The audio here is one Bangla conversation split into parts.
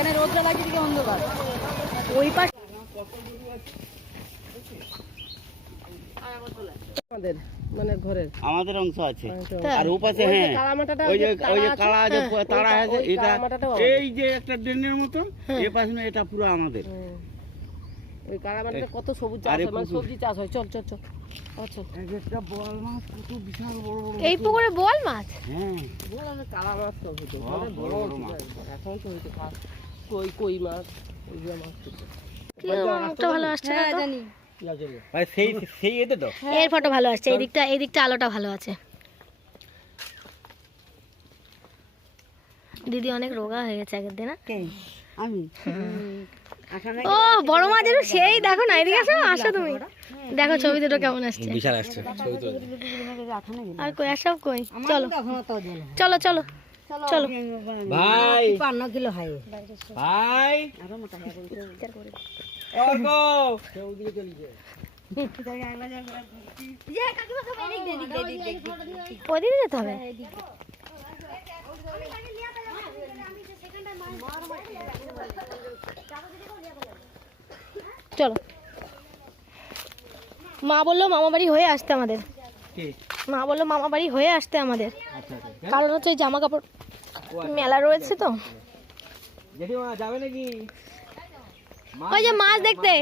এখানে রোদটা লাগছে দিকে অন্ধকার। ওই পাশ আমাদের মানে ঘরের। আমাদের অংশ আছে। আর ওপাশে হ্যাঁ ওই যে যে ওই যে কালা আছে, যে হ্যাঁ, তারা আছে এটা এই যে একটা ড্রেনের মতন হ্যাঁ। এ পাশে না এটা পুরো আমাদের। ওই কালামাটাতে কত সবুজ চাষ হয় মানে সবজি চাষ হয়। চল চল চল। আচ্ছা। এক একটা বল মাছ কত বিশাল বড় বড় এই পুকুরে বল মাছ? হ্যাঁ। বল আমি কালা মাছ তো হইতো বড়, মানে বড়। মাছ। এখন তো হইতো কই কই মাছ? ওইগুলো মাছ ভালো আসছে না তো? ভাই সেই সেই এতে তো? এর ফটো ভালো আসছে এই দিকটা এই দিকটা আলোটা ভালো আছে। দিদি অনেক রোগা হয়ে গেছে আগের দিন আমি? ও বড় মাছের সেই দেখো না এদিকে আসো আসো তুমি। দেখো ছবি দুটো কেমন আসছে। বিশাল আসছে আর কই আসো কই? চলো। চলো চলো। চলো ভাই। পান্ন কিলো হয়। ভাই। ওদিকে যেতে হবে? চলো। মা বলল মামা বাড়ি হয়ে আসতে আমাদের। মা বলল মামা বাড়ি হয়ে আসতে আমাদের। আচ্ছা আচ্ছা। কারণ হচ্ছে ওই জামা কাপড় মেলা রয়েছে তো। যাবে নাকি? ওই যে মাছ দেখতে?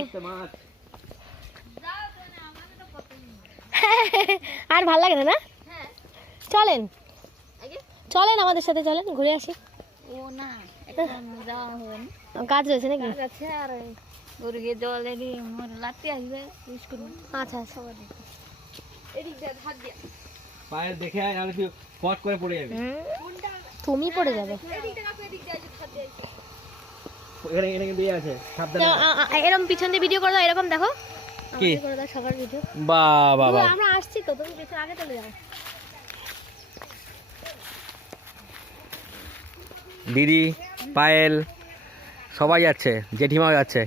আর ভালো লাগে না না? চলেন। চলেন আমাদের সাথে চলেন ঘুরে আসি। কাজ রয়েছে নাকি? আচ্ছা আচ্ছা। পায়ের দেখে তুই পট করে পড়ে যাবি। হুম, পড়ে যাবে। ইয়ে এরকম পিছন দিয়ে ভিডিও করে দাও এরকম দেখো। কি? আমাদের করে দাও সবার ভিডিও বাবা আমরা আসছি তো তুমি পিছনে আগে চলে যাও। দিদি পায়েল সবাই যাচ্ছে জেঠিমাও যাচ্ছে।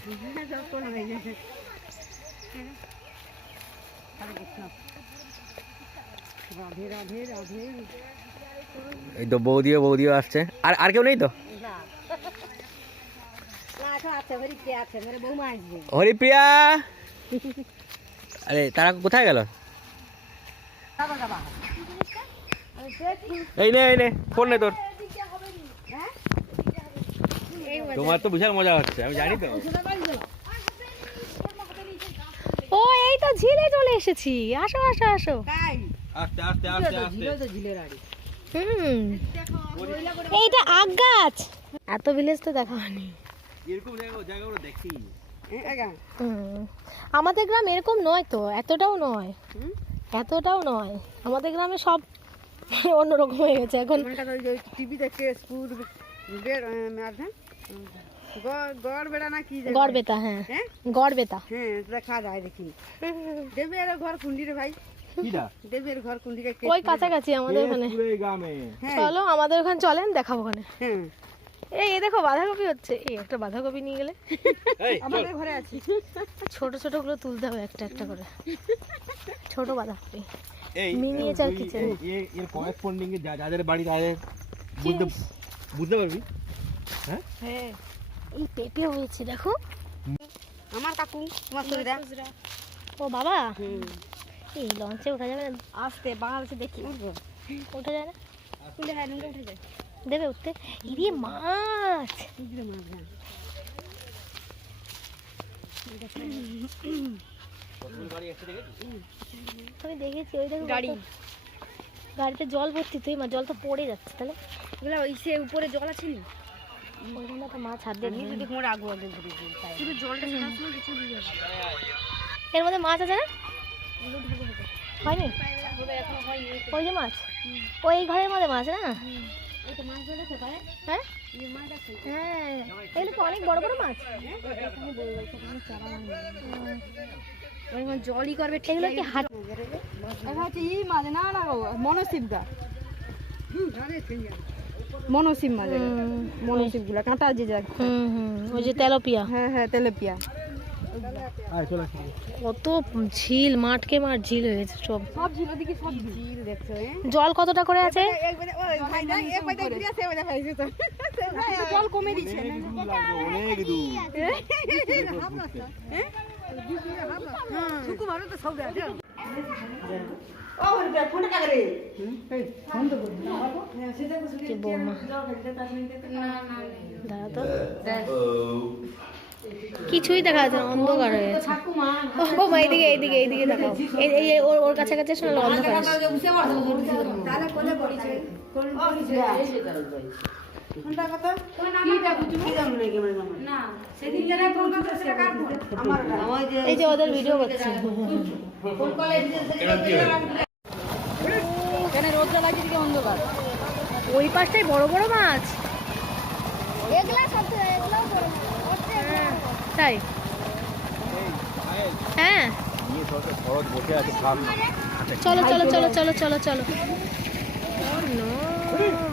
এই তো বৌদিও বৌদিও আসছে। আর আর কেউ নেই তো? হরিপ্রিয়া আরে তারা কোথায় গেল? এই নে এই নে ফোন নে তোর। তোমার তো বিশাল মজা হচ্ছে আমি জানি তো। ও এই তো ঝিলে চলে এসেছি। আসো আসো আসো। আস্তে আস্তে আস্তে আস্তে। তো ঝিলের আড়ি হুম। এইটা আগ গাছ। এত ভিলেজ তো দেখা হয়নি। এরকম জায়গাগুলো দেখি আমাদের গ্রাম এরকম নয় তো এতটাও নয়। এতটাও নয়। আমাদের গ্রামে সব অন্যরকম হয়ে গেছে এখন। টিভি দেখে স্কুল বের গড় বেড়া না কি? গড়বেতা হ্যাঁ। হ্যাঁ? গড়বেতা। হ্যাঁ দেখা যায় দেখি। দেবের ঘর কুন্ডি রে ভাই। দেবের ঘর কুন্ডি রে ওই কাছাকাছি আমাদের ওখানে। হ্যাঁ। চলো আমাদের ওখানে চলেন দেখাবো ওখানে। হ্যাঁ। এই দেখো বাঁধাকপি হচ্ছে। এই একটা বাঁধাকপি নিয়ে গেলে। আমাদের ঘরে আছি। ছোট ছোটগুলো তুলতে হবে একটা একটা করে। ছোট বাঁধাকপি। এই- এই- এর করেসপন্ডিং এ যাদের বাড়ি তাদের বুঝতে বুঝতে পারবি? হ্যাঁ? হ্যাঁ। এই পেঁপে হয়েছে দেখো। আমার কাকু তোমার শরীরা ও বাবা? এই লঞ্চে ওঠা যাবে না। আসতে বাংলাদেশে দেখি। উঠবো। ওঠা যায় না? উঠে যায় উঠে যায়। দেবে উঠতে? ইরে মাছ! না আমি দেখেছি ওই দেখো গাড়ি। গাড়িতে জল ভর্তি তুই মা জল তো পড়ে যাচ্ছে তাহলে? এগুলা ওই সে উপরে জল আছে নি? ওইখানে একটা মাছ হাত দিয়ে যদি আগু দিই শুধু জলটা কিছু এর মধ্যে মাছ আছে না? হয়নি? এখনও ওই যে মাছ। ওই ঘরের মধ্যে মাছ না এই তো মাছ ধরেছে পারে হ্যাঁ? এই মাছ আছে হ্যাঁ। এগুলো তো অনেক বড় বড় মাছ। জলই করবে এগুলো কি হচ্ছে মাছ না না মনসিব গা মনসিব মাছ হুম, মনসিবগুলা কাঁটা যে যায় হুম হুম। ওই যে তেলাপিয়া। হ্যাঁ হ্যাঁ তেলাপিয়া। কত ঝিল মাঠকে মাঠ ঝিল হয়েছে সব। সব ঝিল দিকে সব ঝিল। দেখছ জল কতটা করে আছে। জল কমে দিচ্ছে। অনেক দূর বৌমা। দাঁড়া তো। কিছুই দেখা যাচ্ছে অন্ধকার হয়ে গেছে। এইদিকে এইদিকে এইদিকে দেখাও ওর ওর কাছাকাছি শোনালে অন্ধকার এই যে ওদের ভিডিও করছে। রোদটা দিকে অন্ধকার। ওই পাশটাই বড় বড় মাছ। হ্যাঁ সব বসে আছে হ্যাঁ। চলো চলো চলো চলো চলো চলো।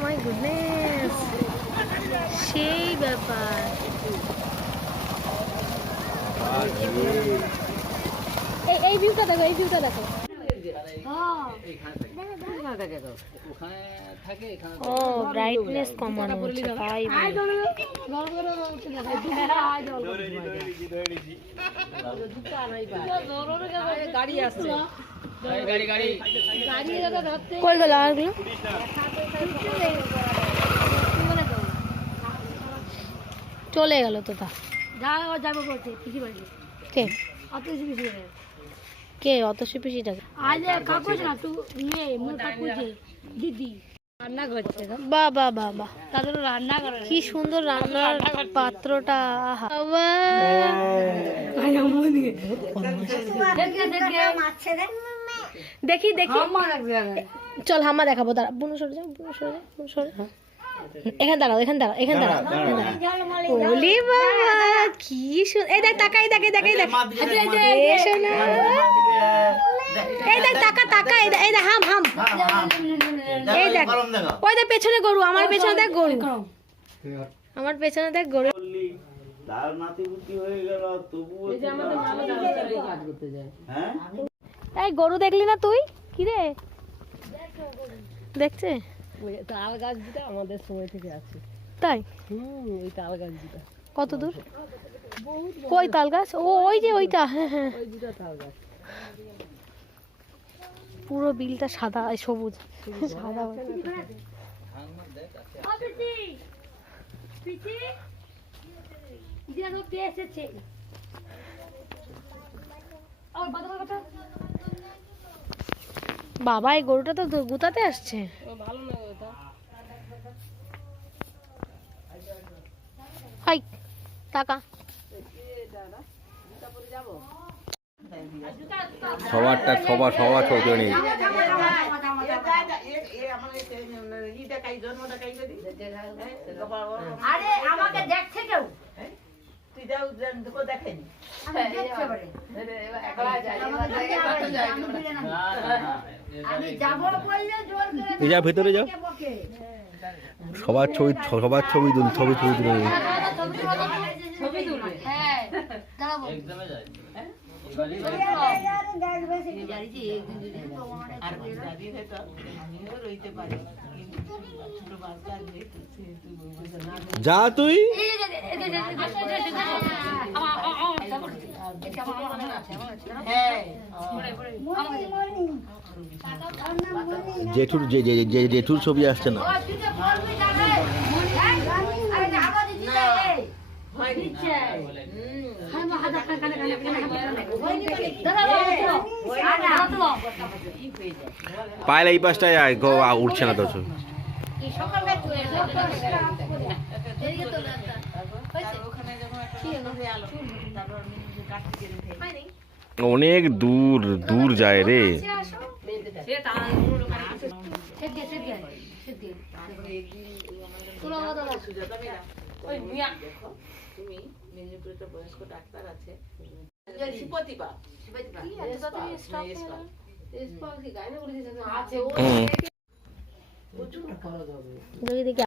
মাই গুডনেস সেই ব্যাপার। এই এই ভিউটা দেখো, এই ভিউটা দেখো। ও ব্রাইটনেস কমানো হচ্ছে তাই গাড়ি আসছে কই গেল আরগুলো চলে গেল তো তা। যাব বলছে পিসি বাড়ি কে? অত কিছু বাড়ি কে? অত পিসিটাকে আজ কাকু না? তু ইয়ে মোর কাকু আছে দিদি। রান্না করছে বা বা বা বা। তাদের রান্না করে কি সুন্দর রান্নার পাত্রটা আহা। বাবা। দেখি দেখি। চল হামা দেখাবো দাঁড়া। বুনু সরে যাও বুনু সরে যাও বুনু সরে। এখানে দাঁড়াও এখানে দাঁড়াও এখানে দাঁড়াও ওলি বাবা কি সুন্দর এই দেখ তাকাই দেখ এই দেখ। এই দেখ তাকা তাকা এই দেখ এই হাম হাম। এই দেখ ওই দেখ পেছনে গরু আমার পেছনে দেখ গরু। আমার পেছনে দেখ গরু। তার নাতি হয়ে গেল তবুও কাজ করতে যায়। হ্যাঁ? এই গরু দেখলি না তুই? কি রে? দেখছে? তাল গাছ দুটা আমাদের সময় থেকে আছে। তাই? হুম ওই তাল গাছ দুটা কত দূর? কই তাল গাছ? ও ওই যে ওইটা হ্যাঁ হ্যাঁ। ওই দুটা তাল গাছ। পুরো বিলটা সাদা সবুজ। সাদা বাবা এই গরুটা তো গুতাতে আসছে। ভালো না হাই টাকা। সবারটা সবার সবার ছবি নেই আরে আমাকে দেখছে কেউ আমি যাব বললে জোর করে এই যা ভেতরে যাও সবার ছবি সবার ছবি তুল ছবি ছবি তুলে নিই। ছবি তুলবে হ্যাঁ দাঁড়াবো যা তুই জেঠুর জেঠুর ছবি আসছে না পায়েল এই পাশটায় উঠছে না তো অনেক দূর দূর যায় রে। হুম দেখি দেখি